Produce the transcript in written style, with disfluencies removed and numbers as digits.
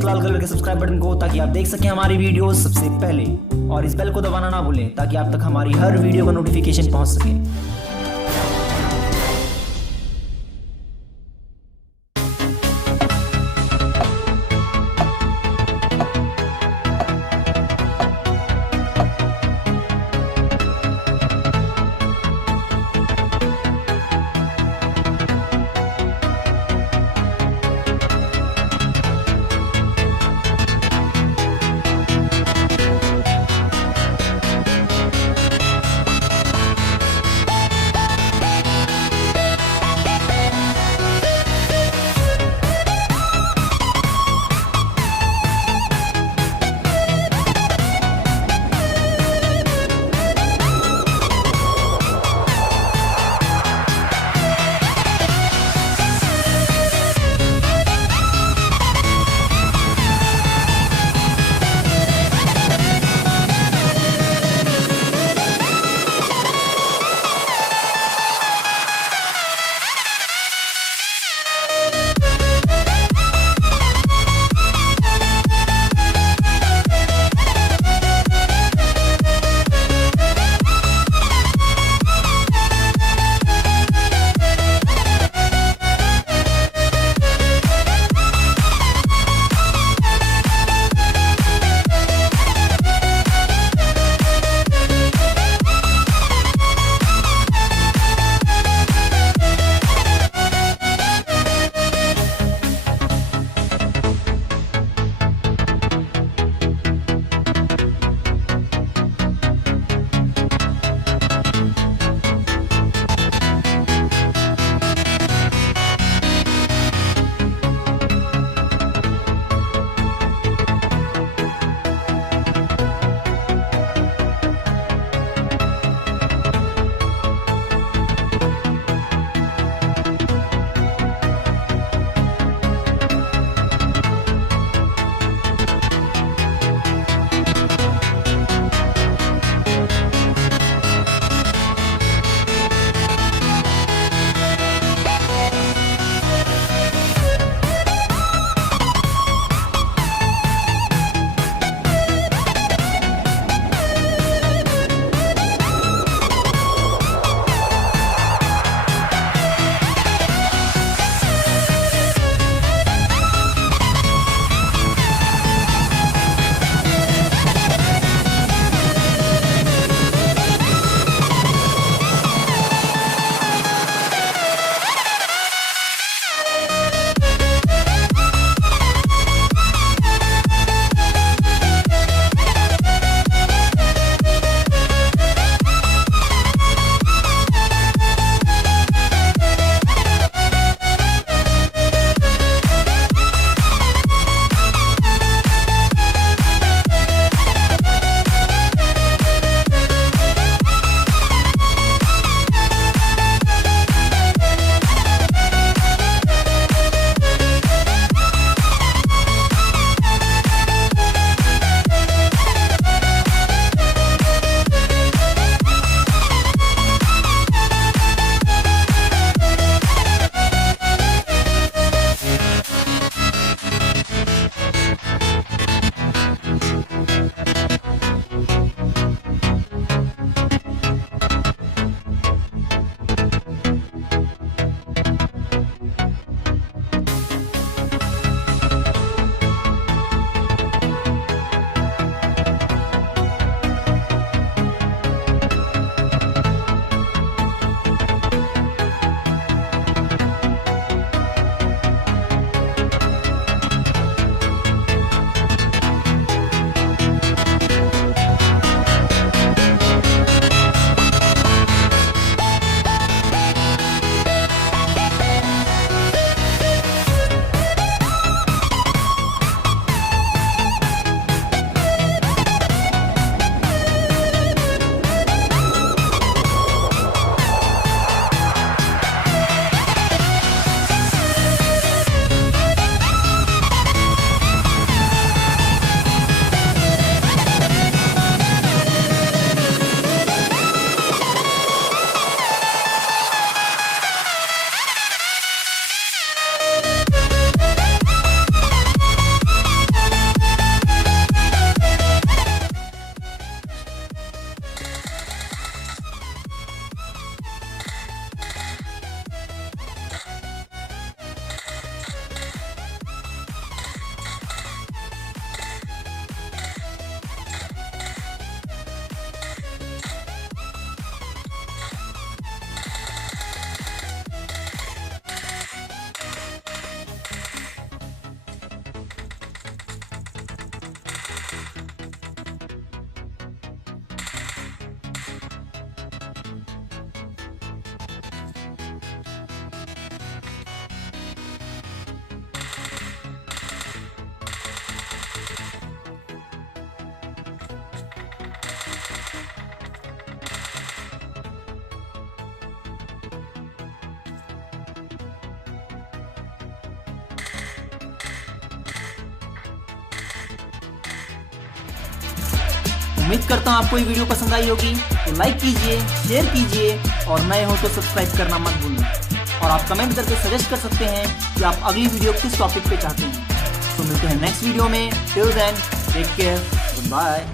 इस लाल कलर के subscribe button को ताकि आप देख सकें हमारी वीडियो सबसे पहले, और इस बेल को दबाना ना भूलें ताकि आप तक हमारी हर वीडियो का नोटिफिकेशन पहुंच सके। उम्मीद करता हूँ आपको ये वीडियो पसंद आई होगी, तो लाइक कीजिए, शेयर कीजिए और नए हो तो सब्सक्राइब करना मत भूलिए। और आप कमेंट करके सजेस्ट कर सकते हैं कि आप अगली वीडियो किस टॉपिक पे चाहते हैं। तो मिलते हैं नेक्स्ट वीडियो में। Till then take care, good bye.